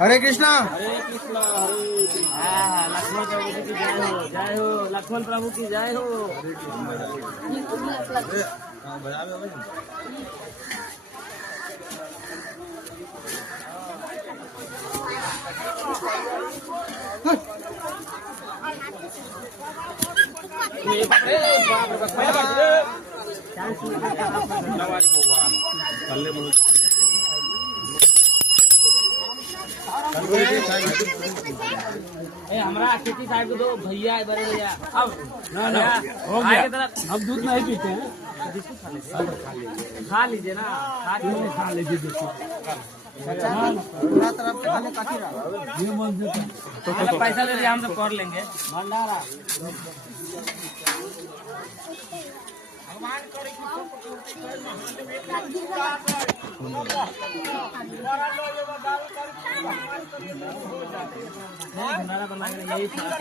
हरे कृष्णा। लक्ष्मण प्रभु की जय हो, लक्ष्मण प्रभु की जय हो। हमारा खेती साहब को दो भैया, बड़े भैया। अब हो गया, अब दूध नहीं पीते हैं, खा लीजिए ना, खा लीजिए। पैसा ले लिया, हम तो कर लेंगे भंडारा। भंडारा बना के यही चावल